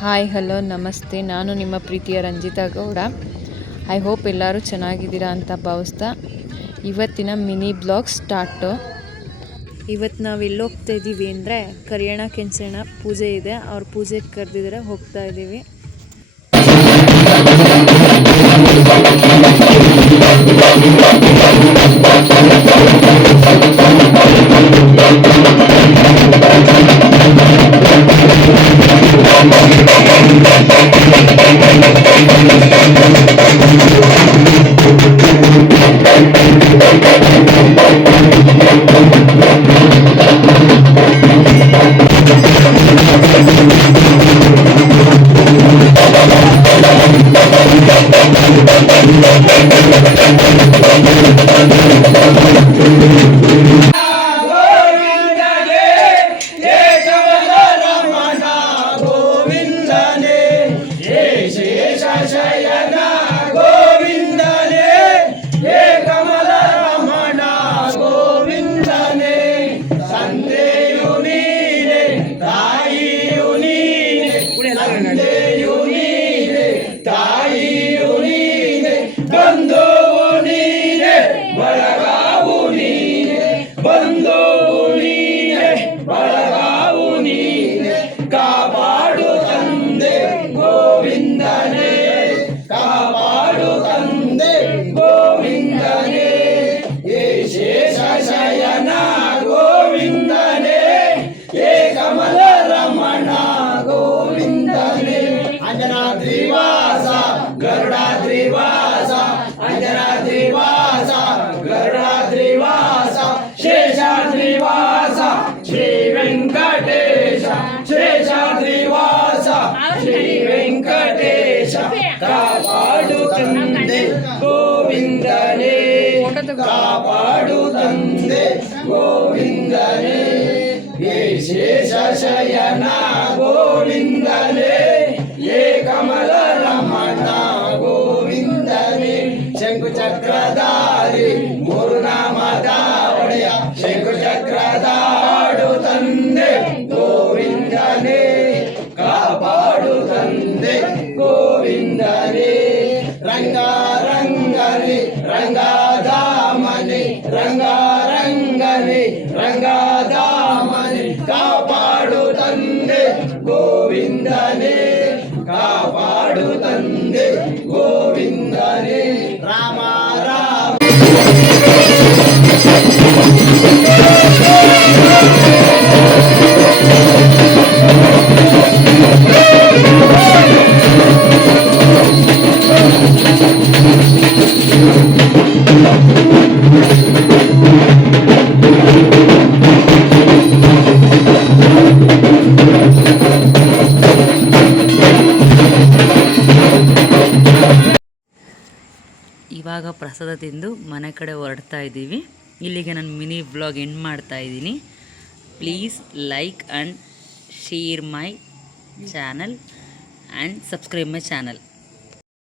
Hi hello ನಮಸ್ತೆ. ನಾನು ನಿಮ್ಮ ಪ್ರೀತಿಯ ರಂಜಿತಾ ಗೌಡ. ಐ ಹೋಪ್ ಎಲ್ಲರೂ ಚೆನ್ನಾಗಿದ್ದೀರಾ ಅಂತ ಭಾವಿಸ್ತಾ ಇವತ್ತಿನ ಮಿನಿ ಬ್ಲಾಗ್ ಸ್ಟಾರ್ಟು. ಇವತ್ತು ನಾವು ಎಲ್ಲಿ ಹೋಗ್ತಾ ಇದ್ದೀವಿ ಅಂದರೆ ಕರಿಯಣ ಕೆಂಚಣ್ಣ ಪೂಜೆ ಇದೆ. ಅವ್ರ ಪೂಜೆಗೆ ಕರೆದಿದ್ದಾರೆ, ಹೋಗ್ತಾ ಇದ್ದೀವಿ. ಕಾಪಾಡು ತಂದೆ ಗೋವಿಂದನೇ, ಕಾಪಾಡು ತಂದೆ ಗೋವಿಂದನೇ, ಶೇಷ ಶಯನ ಗೋವಿಂದನೇ, ಏ ಕಮಲ ರಮಣ ಗೋವಿಂದನೇ, ಶಂಕು ಚಕ್ರಧಾರಿ ಮೂರು ನಾಮದ ಒಡೆಯ ಶಂಕು ಚಕ್ರಧಾಡು ತಂದೆ ಗೋವಿಂದನೇ, ಕಾಪಾಡು ತಂದೆ ಗೋವಿಂದನೇ, ರಂಗ ರಂಗನೆ ರಂಗಧಾಮನೆ ರಂಗ ರಂಗನೆ ರಂಗಧಾಮನೆ, ಕಾಪಾಡು ತಂದೆ ಗೋವಿಂದನೇ, ಕಾಪಾಡು ತಂದೆ ಗೋವಿಂದನೇ, ರಾಮ ರಾಮ. ಇವಾಗ ಪ್ರಸಾದ ತಿಂದು ಮನೆ ಕಡೆ ಹೊರಡ್ತಾ ಇದ್ದೀವಿ. ಇಲ್ಲಿಗೆ ನಾನು ಮಿನಿ ವ್ಲಾಗ್ ಎಂಡ್ ಮಾಡ್ತಾ ಇದ್ದೀನಿ. Please like and share my channel and subscribe my channel.